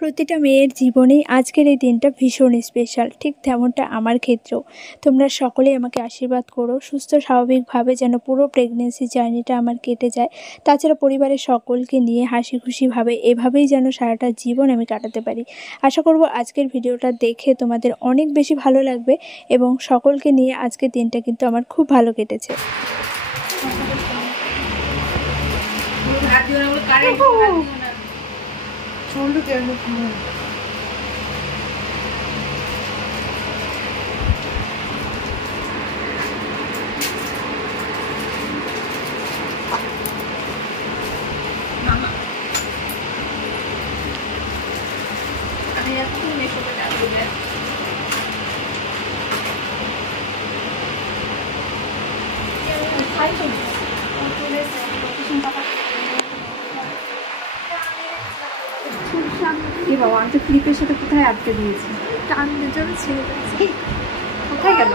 প্রতিটা মেয়ের জীবনেই আজকের এই দিনটা ভীষণ স্পেশাল, ঠিক তেমনটা আমার ক্ষেত্রেও। তোমরা সকলেই আমাকে আশীর্বাদ করো সুস্থ স্বাভাবিকভাবে যেন পুরো প্রেগনেন্সি জার্নিটা আমার কেটে যায়। তাছাড়া পরিবারের সকলকে নিয়ে হাসি খুশিভাবে এভাবেই যেন সারাটা জীবন আমি কাটাতে পারি। আশা করব আজকের ভিডিওটা দেখে তোমাদের অনেক বেশি ভালো লাগবে এবং সকলকে নিয়ে আজকের দিনটা কিন্তু আমার খুব ভালো কেটেছে। বাবা, আমি তো ক্লিপের সাথে কোথায় আটকে দিয়েছি, টানদের জন্য ছেড়ে দিয়েছি। কোথায় গেল?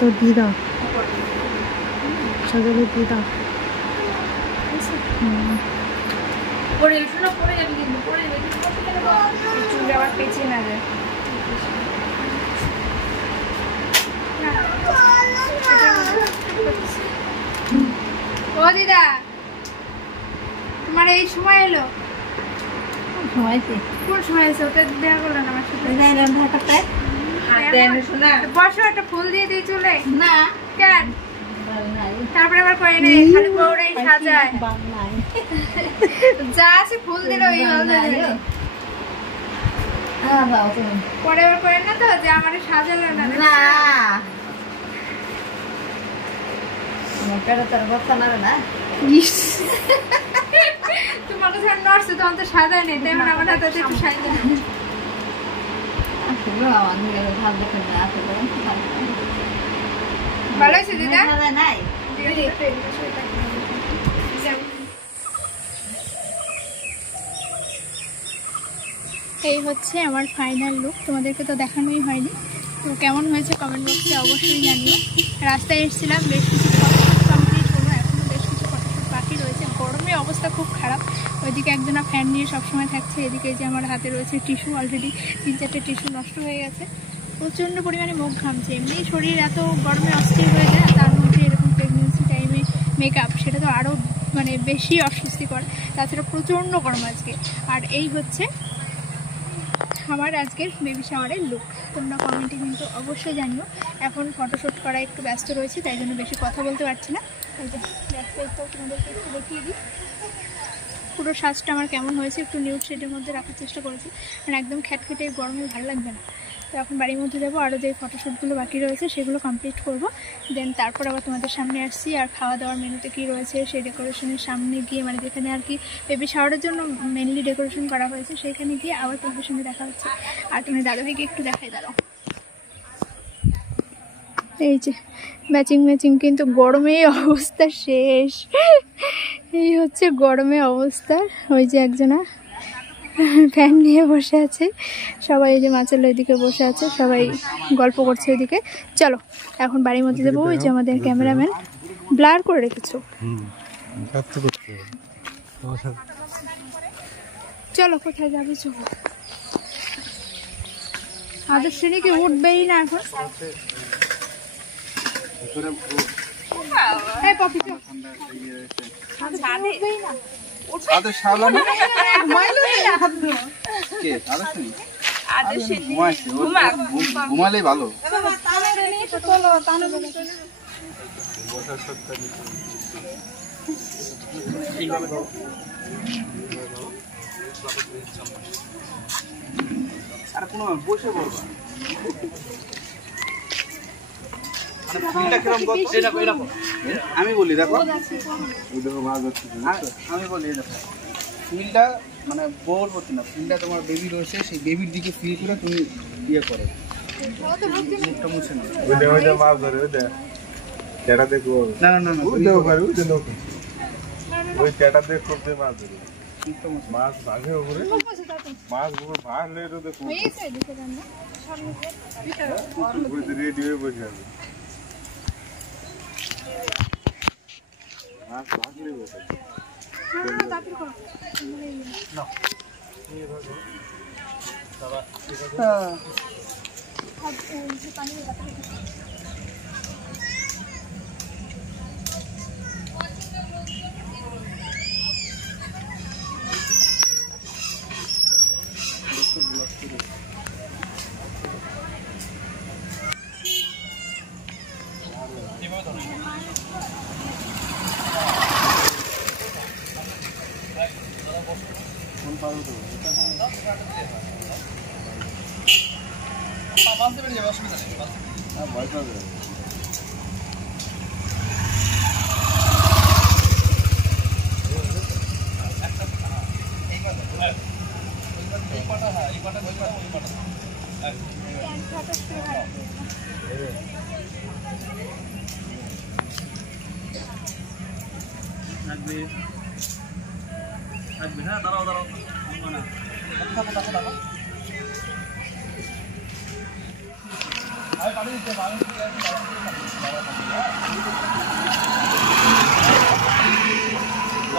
তো দিয়ে দাও, সকালে দিয়ে দাও। চুলে আবার পেঁচিয়ে না যায়। ও দিদা, তোমার এই সময় এলো? কোন সময় এসে ওটা দেখা করলো না আমার সাথে? বসো, একটা ফুল দিয়ে দিই চুলে। না কেন? তারপরে আবার করে নেই, খালি বউরাই সাজায়। যা আছে ফুল দিল ওই পরে আবার করেন না তো যে আমার সাজালো না। তোমাকে যখন নড়ছে তখন তো সাজায় নেই, তেমন আমার হাতে একটু সাজা। ভালো হয়েছে দিদা? এই হচ্ছে আমার ফাইনাল লুক, তোমাদেরকে তো দেখানোই হয়নি। তো কেমন হয়েছে কমেন্ট বক্সে অবশ্যই জানিও। রাস্তায় এসেছিলাম, বেশ কিছু ফটোশ্যুট কমপ্লিট হলো, এখনও বেশ কিছু ফটোশ্যুট বাকি রয়েছে। গরমে অবস্থা খুব খারাপ, ওইদিকে একজনা ফ্যান নিয়ে সবসময় থাকছে, এদিকে যে আমার হাতে রয়েছে টিস্যু, অলরেডি 3-4টে টিস্যু নষ্ট হয়ে গেছে। প্রচণ্ড পরিমাণে মুখ ঘামছে, এমনি শরীর এত গরমে অস্থির হয়ে যায়, তার মধ্যে এরকম প্রেগনেন্সি টাইমে মেকআপ, সেটা তো আরও মানে বেশি অস্বস্তিকর। তাছাড়া প্রচণ্ড গরম আজকে। আর এই হচ্ছে আমার আজকের বেবি শাওয়ারের লুক। তোমরা কমেন্টে কিন্তু অবশ্যই জানিও। এখন ফটোশ্যুট করা একটু ব্যস্ত রয়েছে, তাই জন্য বেশি কথা বলতে পারছি না। এই যে ব্যাক সাইডটাও তোমাদেরকে একটু দেখিয়ে দিই। পুরো সাজটা আমার কেমন হয়েছে একটু নিউড শেডের মধ্যে রাখার চেষ্টা করেছি, মানে একদম খ্যাটখেটে গরমে ভালো লাগবে না। তো এখন বাড়ির মধ্যে যাবো, আরও যে ফটোশ্যুটগুলো বাকি রয়েছে সেগুলো কমপ্লিট করব। দেন তারপর আবার তোমাদের সামনে আসছি। আর খাওয়া দাওয়ার মেনুতে কী রয়েছে সেই ডেকোরেশনের সামনে গিয়ে, মানে যেখানে আর কি বেবি শাওয়ারের জন্য মেনলি ডেকোরেশন করা হয়েছে, সেইখানে গিয়ে আবার তোমাদের সঙ্গে দেখা হচ্ছে। আর তুমি দাদাভাইকে একটু দেখাই দাঁড়াও। এই যে ম্যাচিং কিন্তু গরমে অবস্থা শেষ। এই হচ্ছে গরমে অবস্থা। ওই যে একজনা ফ্যান নিয়ে বসে আছে, সবাই এই যে মাছের ওইদিকে বসে আছে, সবাই গল্প করছে ওইদিকে। চলো এখন বাড়ির মধ্যে যাবো। ওই যে আমাদের ক্যামেরাম্যান ব্লার করে রেখেছো, চলো কোথায় যাবে চলো। আদর্শ কি উঠবেই না এখন। ঘুমালেই ভালো। আর কোনো বসে বলবা আমি বলি দেখো, আমি বলি দেখো ফিলটা মানে বোর হচ্ছে না, ফিলটা তোমার বেবি রয়েছে, সেই বেবির দিকে ফিল করে তুমি ইয়ে করো, মুখটা মুছে নাও। মাছ ধরে না না না ওই চ্যাটা দিয়ে খুব মাছ ধরে মাছ ভাগে উপরে মাছ ভাগলে দেখো রেডি হয়ে বসে আছে। তাড়াতাড়ি করো।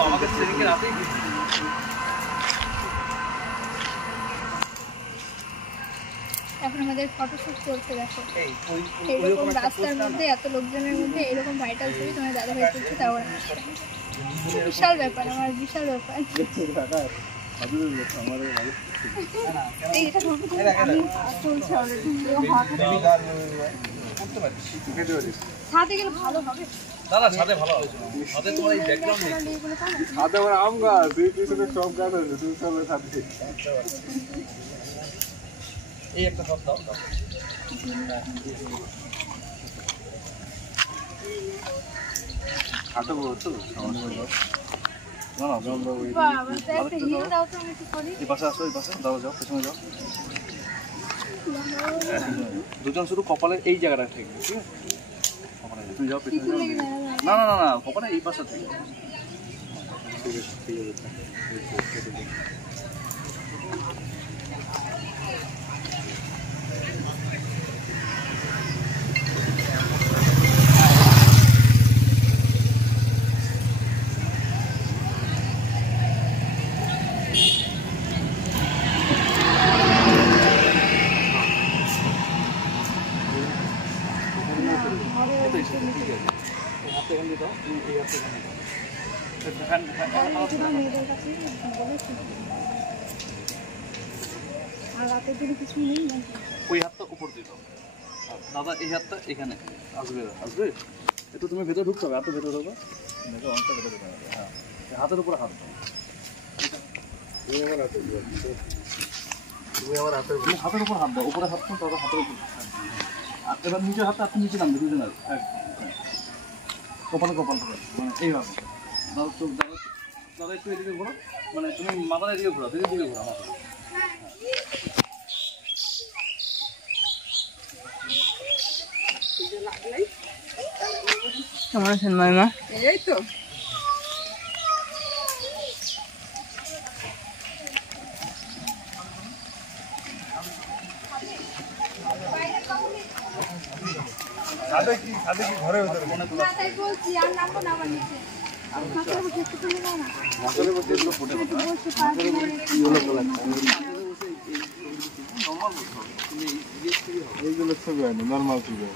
আমাকে সেদিনকে রাতেই এখন আমাদের ফটোশুট চলছে দেখো এইরকম রাস্তার মধ্যে এত লোকজনের মধ্যে এরকম ভাইটাল ছবি তোমার দাদা ভাই তুলছে তাও বিশাল ব্যাপার আমার বিশাল ব্যাপার ছাদে গেলে ভালো হবে দাদা ছাদে ভালো হবে ছাদে তোমার এই ব্যাকগ্রাউন্ড নেই ছাদে আমার আম গাছ দুই পিছনে সব গাছ আছে তুমি সব ছাদে এই একটা শট দাও হাঁটো তো না না জল দাও বাবা একটা হিল দাও তো আমি একটু করি এই পাশে আসো এই পাশে দাও যাও পেছনে যাও দুজন শুধু কপালের এই জায়গাটা ঠিক আছে কপালে তুমি যাও পেছনে যাও না না না না কপালে এই পাশে ঠিক আছে ঠিক আছে আর রাতের দিনে কিছু নেই ওই হাতটা উপর দিয়ে দাও দাদা এই হাতটা এখানে আসবে আসবে একটু তুমি ভেতরে ঢুকতে হবে হাতের ভেতরে ঢোকা দেখো অনেকটা ভেতরে ঢোকা হ্যাঁ হাতের উপরে হাত দাও তুমি আমার হাতের হাতের উপর হাত দাও উপরে হাত দাও দাদা হাতের উপর আর এবার নিচের হাতটা আপনি নিচে নামবে দুজনের কপালে কপাল মানে এইভাবে দাদা চোখ দাদা দাদা একটু এদিকে ঘোরো মানে তুমি মাথার এদিকে ঘোরো দিকে দিকে ঘোরো মাথা কেমন আছেন মাইমা? এই তো ছাদে কি ঘরে ভিতরে তাই বলছি আর নামবো না আমার নিচে একটু তুলে নাও না মাথার মধ্যে এগুলো ফুটে একটু বসে পাশে এইগুলো ছবি হয়নি নর্মাল ছবি হয়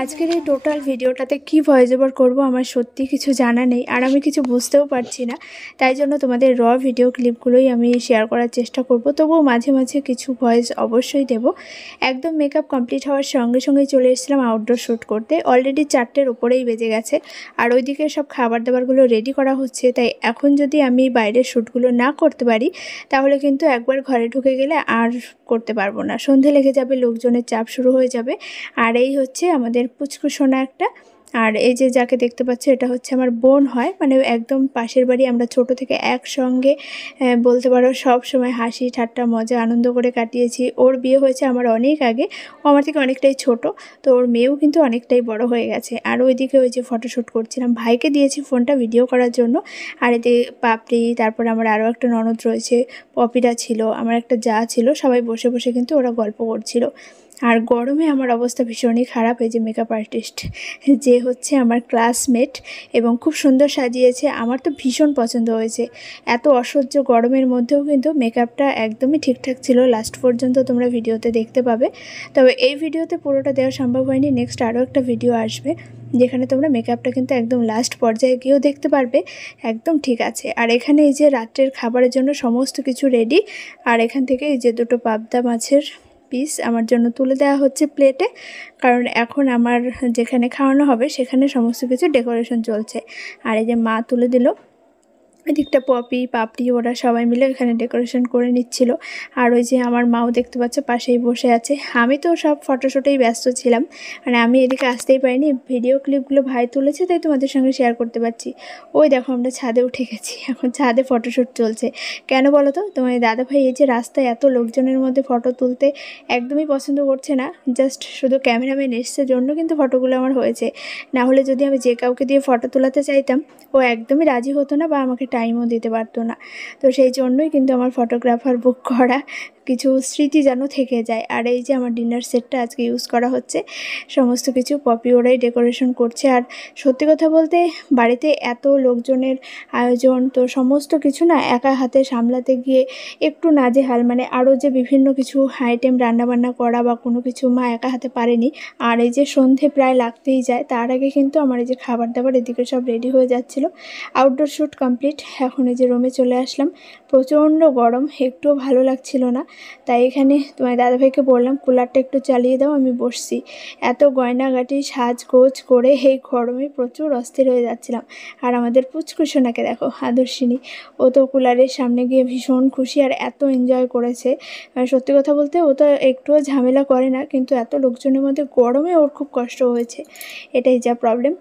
আজকের এই টোটাল ভিডিওটাতে কি ভয়েস ওভার করবো আমার সত্যি কিছু জানা নেই আর আমি কিছু বুঝতেও পারছি না তাই জন্য তোমাদের র ভিডিও ক্লিপগুলোই আমি শেয়ার করার চেষ্টা করব তবুও মাঝে মাঝে কিছু ভয়েস অবশ্যই দেব একদম মেকআপ কমপ্লিট হওয়ার সঙ্গে সঙ্গে চলে এসেছিলাম আউটডোর শ্যুট করতে অলরেডি 4টের ওপরেই বেজে গেছে আর ওইদিকে সব খাবার দাবারগুলো রেডি করা হচ্ছে তাই এখন যদি আমি বাইরের শ্যুটগুলো না করতে পারি তাহলে কিন্তু একবার ঘরে ঢুকে গেলে আর করতে পারবো না সন্ধে লেগে যাবে লোকজনের চাপ শুরু হয়ে যাবে আর এই হচ্ছে আমাদের পুচকু সোনা একটা আর এই যে যাকে দেখতে পাচ্ছ এটা হচ্ছে আমার বোন হয় মানে একদম পাশের বাড়ি আমরা ছোট থেকে একসঙ্গে বলতে পারো সব সময় হাসি ঠাট্টা মজা আনন্দ করে কাটিয়েছি ওর বিয়ে হয়েছে আমার অনেক আগে ও আমার থেকে অনেকটাই ছোট তো ওর মেয়েও কিন্তু অনেকটাই বড় হয়ে গেছে আর ওইদিকে ওই যে ফটোশ্যুট করছিলাম ভাইকে দিয়েছি ফোনটা ভিডিও করার জন্য আর এদিকে পাপড়ি তারপরে আমার আরও একটা ননদ রয়েছে পপিটা ছিল আমার একটা যা ছিল সবাই বসে বসে কিন্তু ওরা গল্প করছিল আর গরমে আমার অবস্থা ভীষণই খারাপ। এই যে মেকআপ আর্টিস্ট যে হচ্ছে আমার ক্লাসমেট এবং খুব সুন্দর সাজিয়েছে, আমার তো ভীষণ পছন্দ হয়েছে। এত অসহ্য গরমের মধ্যেও কিন্তু মেকআপটা একদমই ঠিকঠাক ছিল। লাস্ট পর্যন্ত তোমরা ভিডিওতে দেখতে পাবে, তবে এই ভিডিওতে পুরোটা দেওয়া সম্ভব হয়নি। নেক্সট আরও একটা ভিডিও আসবে যেখানে তোমরা মেকআপটা কিন্তু একদম লাস্ট পর্যায়ে গিয়েও দেখতে পারবে একদম ঠিক আছে। আর এখানে এই যে রাত্রের খাবারের জন্য সমস্ত কিছু রেডি। আর এখান থেকে এই যে দুটো পাবদা মাছের পিস আমার জন্য তুলে দেওয়া হচ্ছে প্লেটে, কারণ এখন আমার যেখানে খাওয়ানো হবে সেখানে সমস্ত কিছু ডেকোরেশন চলছে। আর এই যে মা তুলে দিল, এদিকটা পপি পাপড়ি ওরা সবাই মিলে এখানে ডেকোরেশন করে নিচ্ছিল। আর ওই যে আমার মাও দেখতে পাচ্ছ পাশেই বসে আছে। আমি তো সব ফটোশ্যুটেই ব্যস্ত ছিলাম, মানে আমি এদিকে আসতেই পারিনি। ভিডিও ক্লিপগুলো ভাই তুলেছে তাই তোমাদের সঙ্গে শেয়ার করতে পারছি। ওই দেখো আমরা ছাদে উঠে গেছি, এখন ছাদে ফটোশ্যুট চলছে। কেন বলো তো, তোমার দাদা ভাই এই যে রাস্তায় এত লোকজনের মধ্যে ফটো তুলতে একদমই পছন্দ করছে না, জাস্ট শুধু ক্যামেরাম্যান এসছে জন্য কিন্তু ফটোগুলো আমার হয়েছে। না হলে যদি আমি যে কাউকে দিয়ে ফটো তোলাতে চাইতাম ও একদমই রাজি হতো না বা আমাকে টাইমও দিতে পারতো না। তো সেই জন্যই কিন্তু আমার ফটোগ্রাফার বুক করা, কিছু স্মৃতি যেন থেকে যায়। আর এই যে আমার ডিনার সেটটা আজকে ইউজ করা হচ্ছে, সমস্ত কিছু পপি ওরাই ডেকোরেশন করছে। আর সত্যি কথা বলতে বাড়িতে এত লোকজনের আয়োজন, তো সমস্ত কিছু না একা হাতে সামলাতে গিয়ে একটু নাজেহাল। মানে আরও যে বিভিন্ন কিছু আইটেম রান্নাবান্না করা বা কোনো কিছু মা একা হাতে পারেনি। আর এই যে সন্ধে প্রায় লাগতেই যায়, তার আগে কিন্তু আমার এই যে খাবার দাবার এদিকে সব রেডি হয়ে যাচ্ছিলো। আউটডোর শ্যুট কমপ্লিট, এখন এই যে রুমে চলে আসলাম। প্রচণ্ড গরম, একটুও ভালো লাগছিল না, তাই এখানে তোমার দাদাভাইকে বললাম কুলারটা একটু চালিয়ে দাও, আমি বসছি। এত গয়নাগাটি সাজগোজ করে এই গরমে প্রচুর অস্থির হয়ে যাচ্ছিলাম। আর আমাদের পুচকুসোনাকে দেখো, আদর্শিনী, ও তো কুলারের সামনে গিয়ে ভীষণ খুশি আর এত এনজয় করেছে। সত্যি কথা বলতে ও তো একটুও ঝামেলা করে না, কিন্তু এত লোকজনের মধ্যে গরমে ওর খুব কষ্ট হয়েছে, এটাই যা প্রবলেম।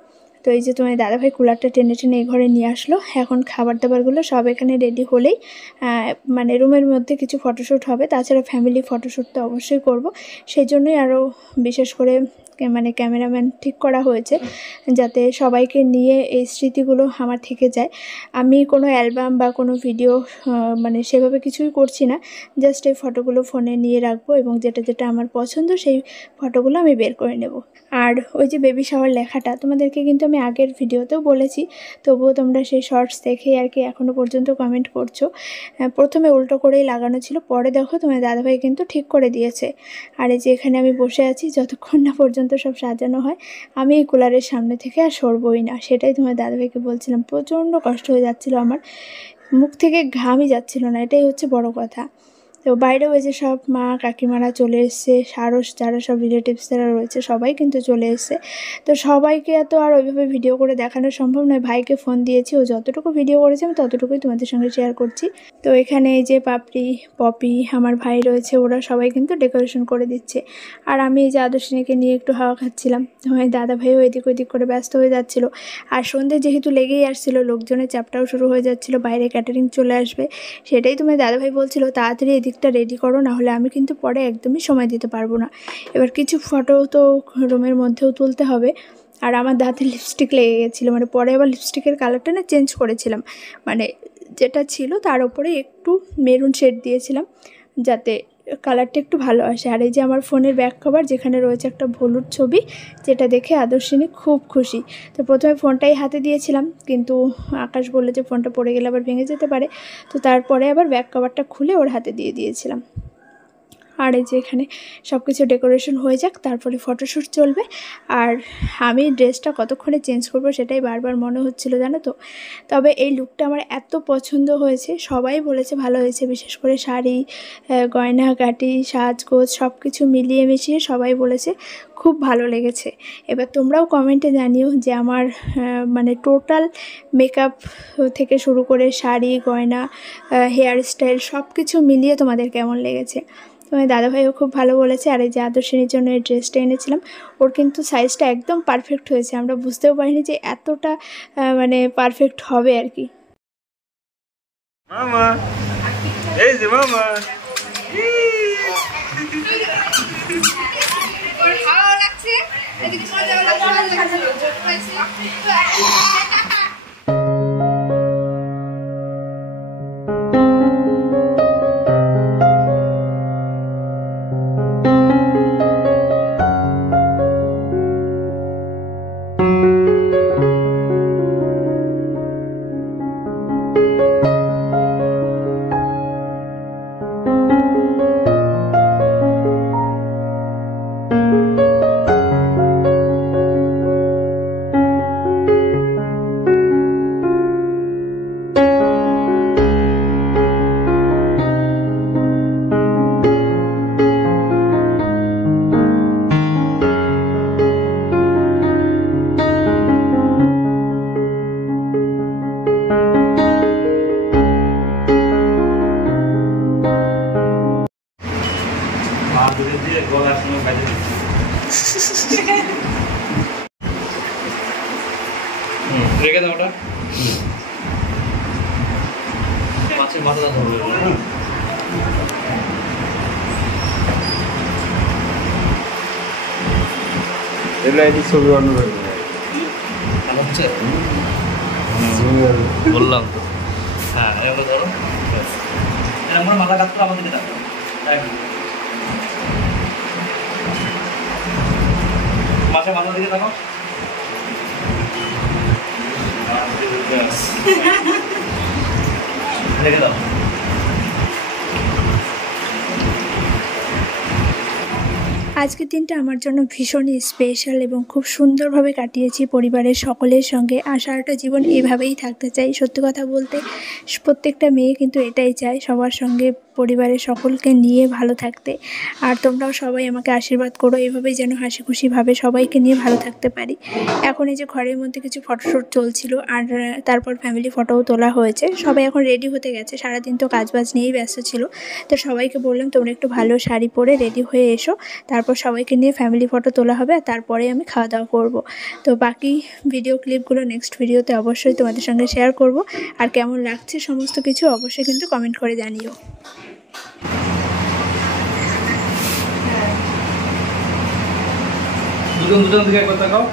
তো এই যে তোমার দাদাভাই কুলারটা টেনে টেনে এই ঘরে নিয়ে আসলো। এখন খাবার দাবারগুলো সব এখানে রেডি হলেই মানে রুমের মধ্যে কিছু ফটোশ্যুট হবে। তাছাড়া ফ্যামিলি ফটোশ্যুট তো অবশ্যই করব, সেই জন্যই আরও বিশেষ করে মানে ক্যামেরাম্যান ঠিক করা হয়েছে, যাতে সবাইকে নিয়ে এই স্মৃতিগুলো আমার থেকে যায়। আমি কোনো অ্যালবাম বা কোনো ভিডিও মানে সেভাবে কিছুই করছি না, জাস্ট এই ফটোগুলো ফোনে নিয়ে রাখবো এবং যেটা যেটা আমার পছন্দ সেই ফটোগুলো আমি বের করে নেব। আর ওই যে বেবি শাওয়ার লেখাটা তোমাদেরকে কিন্তু আমি আগের ভিডিওতেও বলেছি, তবুও তোমরা সেই শর্টস দেখেই আর কি এখনও পর্যন্ত কমেন্ট করছো। প্রথমে উল্টো করেই লাগানো ছিল, পরে দেখো তোমার দাদাভাই কিন্তু ঠিক করে দিয়েছে। আর এই যে এখানে আমি বসে আছি, যতক্ষণ না পর্যন্ত সব সাজানো হয় আমি এই কুলারের সামনে থেকে আর সরবই না। সেটাই তোমার দাদাভাইকে বলছিলাম, প্রচণ্ড কষ্ট হয়ে যাচ্ছিলো, আমার মুখ থেকে ঘামই যাচ্ছিল না, এটাই হচ্ছে বড় কথা। তো বাইরেও এই যে সব মা কাকিমারা চলে এসছে, আরও যারা সব রিলেটিভস যারা রয়েছে সবাই কিন্তু চলে এসছে। তো সবাইকে তো আর ওইভাবে ভিডিও করে দেখানো সম্ভব নয়। ভাইকে ফোন দিয়েছি, ও যতটুকু ভিডিও করেছে আমি ততটুকুই তোমাদের সঙ্গে শেয়ার করছি। তো এখানে এই যে পাপড়ি পপি আমার ভাই রয়েছে, ওরা সবাই কিন্তু ডেকোরেশন করে দিচ্ছে। আর আমি এই যে আদর্শিনীকে নিয়ে একটু হাওয়া খাচ্ছিলাম। আমার দাদা ভাইও এদিক ওদিক করে ব্যস্ত হয়ে যাচ্ছিলো। আর সন্ধ্যে যেহেতু লেগেই আসছিলো, লোকজনের চাপটাও শুরু হয়ে যাচ্ছিলো, বাইরে ক্যাটারিং চলে আসবে। সেটাই তোমার দাদাভাই বলছিল তাড়াতাড়ি এদিকটা রেডি করো, না হলে আমি কিন্তু পরে একদমই সময় দিতে পারবো না। এবার কিছু ফটো তো রুমের মধ্যেও তুলতে হবে। আর আমার দাঁতে লিপস্টিক লেগে গেছিলো, মানে পরে আবার লিপস্টিকের কালারটা না চেঞ্জ করেছিলাম, মানে যেটা ছিল তার উপরে একটু মেরুন শেড দিয়েছিলাম যাতে কালারটা একটু ভালো আসে। আর এই যে আমার ফোনের ব্যাক কভার, যেখানে রয়েছে একটা হলুদ ছবি, যেটা দেখে আদর্শিনী খুব খুশি। তো প্রথমে ফোনটাই হাতে দিয়েছিলাম, কিন্তু আকাশ বললে যে ফোনটা পড়ে গেলে আবার ভেঙে যেতে পারে, তো তারপরে আবার ব্যাক কভারটা খুলে ওর হাতে দিয়ে দিয়েছিলাম। আর এই যে এখানে সব কিছু ডেকোরেশন হয়ে যাক, তারপরে ফটোশ্যুট চলবে। আর আমি ড্রেসটা কতক্ষণে চেঞ্জ করব সেটাই বারবার মনে হচ্ছিলো, জানো তো। তবে এই লুকটা আমার এত পছন্দ হয়েছে, সবাই বলেছে ভালো হয়েছে, বিশেষ করে শাড়ি, গয়নাগাটি, সাজগোজ সব কিছু মিলিয়ে মিশিয়ে সবাই বলেছে খুব ভালো লেগেছে। এবার তোমরাও কমেন্টে জানিও যে আমার মানে টোটাল মেকআপ থেকে শুরু করে শাড়ি, গয়না, হেয়ার স্টাইল সব কিছু মিলিয়ে তোমাদের কেমন লেগেছে। তোমার দাদাভাইও খুব ভালো বলেছে। আর এই যে আদর্শিনীর জন্য এই ড্রেসটা এনেছিলাম, ওর কিন্তু সাইজটা একদম পারফেক্ট হয়েছে, আমরা বুঝতেও পারিনি যে এতটা মানে পারফেক্ট হবে আর কি। মামা, এই যে মামা, ভালো লাগছে, এদিকে মজা লাগছে। রেখে দাও ওটা মাছের মাথাটা ধরবে ছবি বানানো হচ্ছে বললাম তো হ্যাঁ এগুলো ধরো এরকম করে মাথা কাটতে আমাদেরকে দেখো মাছের মাথার দিকে দেখো রেখে দাও আজকের দিনটা আমার জন্য ভীষণই স্পেশাল এবং খুব সুন্দরভাবে কাটিয়েছি পরিবারের সকলের সঙ্গে। আর সারাটা জীবন এইভাবেই থাকতে চাই। সত্যি কথা বলতে প্রত্যেকটা মেয়ে কিন্তু এটাই চায়, সবার সঙ্গে পরিবারের সকলকে নিয়ে ভালো থাকতে। আর তোমরাও সবাই আমাকে আশীর্বাদ করো, এভাবেই যেন হাসি খুশিভাবে সবাইকে নিয়ে ভালো থাকতে পারি। এখন এই যে ঘরের মধ্যে কিছু ফটোশ্যুট চলছিল, আর তারপর ফ্যামিলি ফটোও তোলা হয়েছে। সবাই এখন রেডি হতে গেছে, সারাদিন তো কাজবাজ নিয়েই ব্যস্ত ছিল। তো সবাইকে বললাম তোমরা একটু ভালো শাড়ি পরে রেডি হয়ে এসো, তারপর সবাইকে নিয়ে ফ্যামিলি ফটো তোলা হবে, আর তারপরে আমি খাওয়া দাওয়া করবো। তো বাকি ভিডিও ক্লিপগুলো নেক্সট ভিডিওতে অবশ্যই তোমাদের সঙ্গে শেয়ার করব। আর কেমন লাগছে সমস্ত কিছু অবশ্যই কিন্তু কমেন্ট করে জানিও। দুজন দিকে একবার তাকাও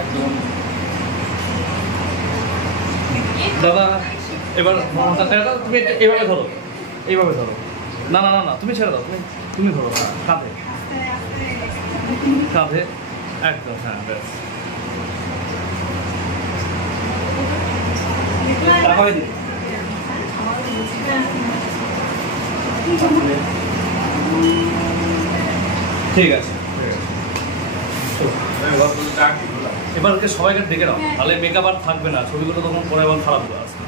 একদম দাদা এবার তুমি এইভাবে ধরো না না না না তুমি ছেড়ে দাও তুমি ধরো কাঁধে কাঁধে একদম হ্যাঁ ব্যাস তাকাও দিদি ঠিক আছে এবারকে সবাইকে ডেকে নাও, তাহলে মেকআপ আর থাকবে না, ছবিগুলো তখন পরে আবার খারাপ হয়ে আসবে।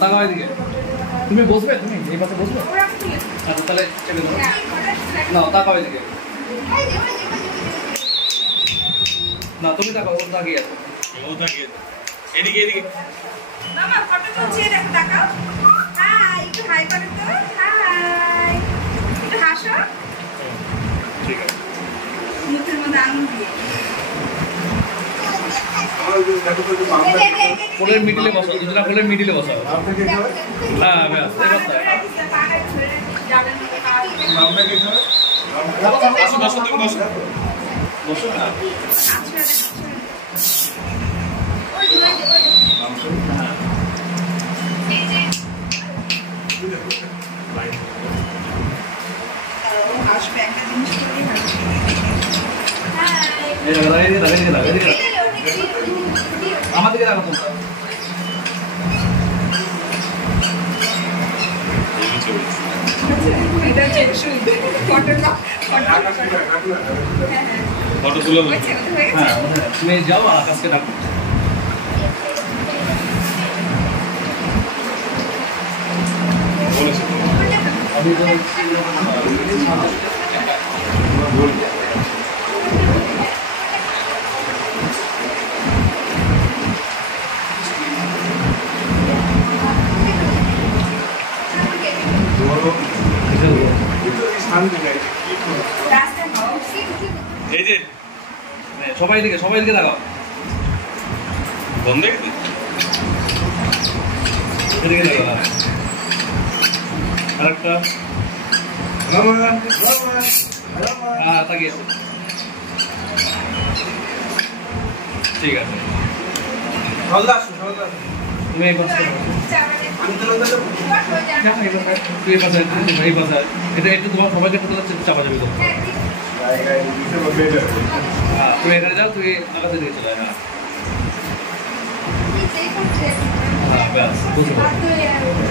তাকাও এদিকে তুমি বসবে, তুমি এই পাশে বসবে। আচ্ছা তাহলে চেপে ধরো না, তাকাও এদিকে না, তুমি তাকাও ওর তাকিয়ে আছে এদিকে এদিকে মামা ফটো তুলছি দেখো তাকাও হাই একটু হাই করো তো হাই একটু হাসো ঠিক আছে মুখের মধ্যে আঙুল দিয়ে কোলের মিডিলে বসাও, দুজনা কোলের মিডিলে বসাও। হ্যাঁ ব্যাস এবার বসো তুমি বসো বসো না আসবে একটা জিনিস করলেই হবে আমাদেরকে দেখো তোমরা ফটো তুলে হ্যাঁ তুমি যাও আর আকাশকে ডাকো আমি তো এই যে সবাই দিকে লাগাও বন্ধ এদিকে লাগাও আরেকটা হ্যাঁ তাকিয়ে ঠিক আছে তুমি এই পাশে এটা একটু তোমার সবাইকে চাপা যাবে তুমি এখানে যাও, তুই আকাশে দিকে চলে হ্যাঁ হ্যাঁ ব্যাস বুঝতে পারো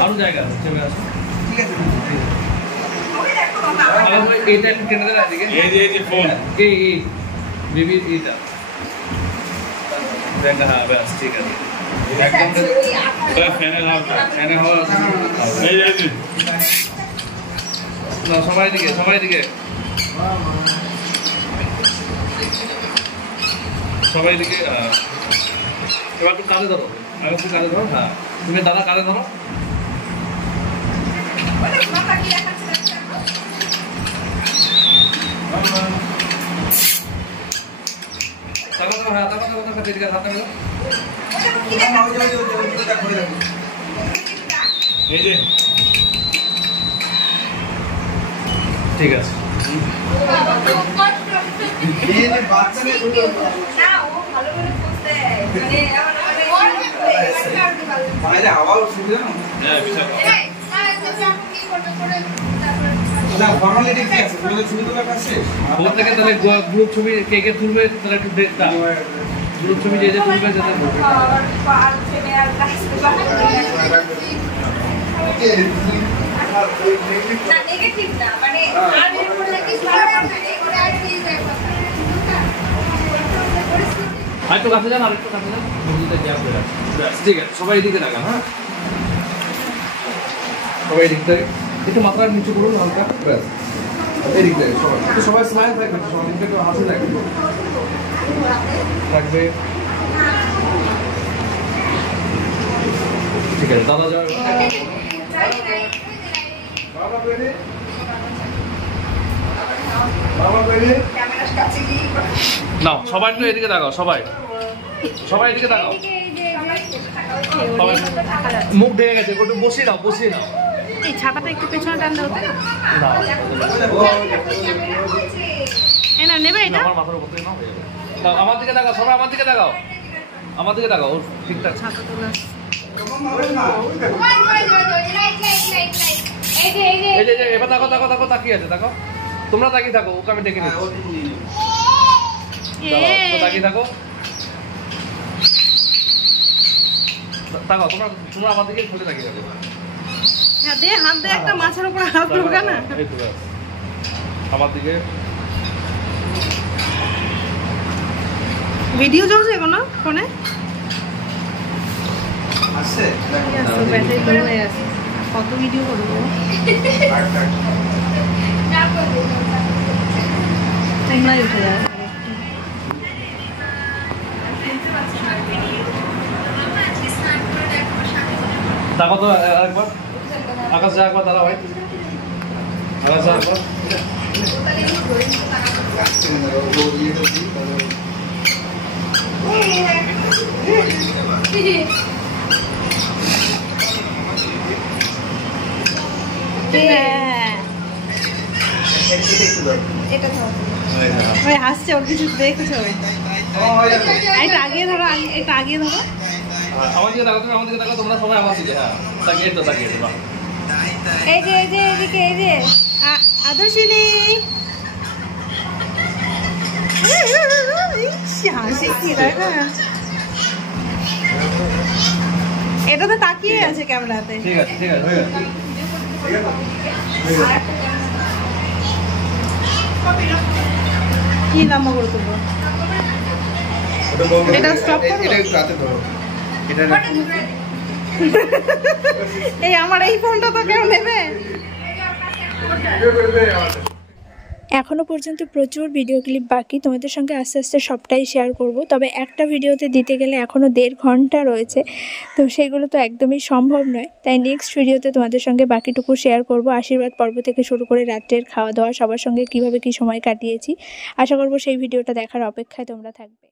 আরো জায়গা আছে চেপে আসো ঠিক আছে এইটা একটু কেটে দেন এদিকে এই যে ফোন এই বেবির এইটা দেখা হ্যাঁ ব্যাস ঠিক আছে একদম ফ্যানে হাওয়া না সবাই দিকে সবাই দিকে এবার একটু কাঁধে ধরো, আগে একটু কাঁধে ধরো হ্যাঁ তুমি দাদা কাঁধে ধরো হ্যাঁ কাছে এদিকে হাতটা মেলো। কি দেখা এই যে ঠিক আছে। এই যে বাচ্চাদের না ও ভালো করে বুঝতে মানে মানে আওয়াজ শুনতে না হ্যাঁ বিশাল। না ফর্মালিটি কি আছে বলে ছবি তোলার কাছে ওর থেকে তাহলে গ্রুপ ছবি কে কে তুলবে তাহলে একটু দেখতা। গ্রুপ ছবি যে যে তুলবে সেটা আর পার ছেড়ে আর কাজ না নেগেটিভ না মানে আর এর উপরে কি ভালো থাকে করে আর কি যায় হয়তো কাছে যান আর একটু কাছে যান বন্ধুদের গ্যাপ হয়ে যাচ্ছে। ব্যাস ঠিক আছে সবাই এদিকে তাকান। হ্যাঁ সবাই এদিক থেকে একটু মাথার নিচু করুন হালকা। ব্যাস এদিক থেকে সবাই একটু সবাই স্মাইল থাকবেন, সবাই মুখে একটু হাসি রাখবে রাখবে। ঠিক আছে দাদা যাও। বাবা বেরে বাবা বেরে ক্যামেরার কাছে গিয়ে নাও সবাই একটু এদিকে তাকাও, সবাই সবাই এদিকে তাকাও। সবাই মুখ ঢেকে গেছে, একটু বসিয়ে নাও বসিয়ে নাও। এই ছাতাটা একটু পেছনে টান দাও তো। না এ না নেবে এটা? আমার মাথার উপর থেকে নাও হয়ে যাবে। দাও, আমার দিকে তাকাও, সবাই আমার দিকে তাকাও, আমার দিকে তাকাও। ওর ঠিকঠাক ছাতা তোলা। এই যে এই যে এবার তাকাও তাকাও তাকাও, তাকিয়ে আছে তাকাও। তোমরা তাকিয়ে থাকো, ওকে আমি ডেকে নিচ্ছি। দাও, তাকিয়ে থাকো। তাকাও তোমরা, তোমরা আমার দিকে খুলে তাকিয়ে থাকো। হ্যাঁ দে হাত দে, একটা মাছের উপরে হাত ঢোকা না। এই তো ব্যাস। আমার দিকে ভিডিও চলছে কোনো ফোনে? আসছে ব্যাটারি লো হয়ে আছে। কত ভিডিও করবো? তোমরাই উঠে যাও। তাকাও তো আরেকবার। আকাশ যা একবার দাঁড়া ভাই, আকাশ যা একবার। ওই হাসছে, ওর কিছু দেখছো? এটা আগিয়ে ধরো, এটা আগিয়ে ধরো। আমার দিকে তাকাও, তুমি আমার দিকে তাকাও, তোমরা সবাই আমার দিকে। হ্যাঁ তাকিয়ে তো তাকিয়ে তো বাহ। এই যে এই যে এদিকে, এই যে আদর্শিনী হাসি কি দেখা। এটা তো তাকিয়ে আছে ক্যামেরাতে। ঠিক আছে ঠিক আছে হয়ে গেছে। কি লম্বা করে তুলবো? এটা stop করবো? এটা একটু হাতে ধরো এটা এই আমার এই ফোনটা তো কেউ নেবে? এখনও পর্যন্ত প্রচুর ভিডিও ক্লিপ বাকি, তোমাদের সঙ্গে আস্তে আস্তে সবটাই শেয়ার করব। তবে একটা ভিডিওতে দিতে গেলে এখনও 1.5 ঘন্টা রয়েছে, তো সেগুলো তো একদমই সম্ভব নয়। তাই নেক্সট ভিডিওতে তোমাদের সঙ্গে বাকিটুকু শেয়ার করব। আশীর্বাদ পর্ব থেকে শুরু করে রাত্রের খাওয়া দাওয়া, সবার সঙ্গে কীভাবে কী সময় কাটিয়েছি। আশা করব সেই ভিডিওটা দেখার অপেক্ষায় তোমরা থাকবে।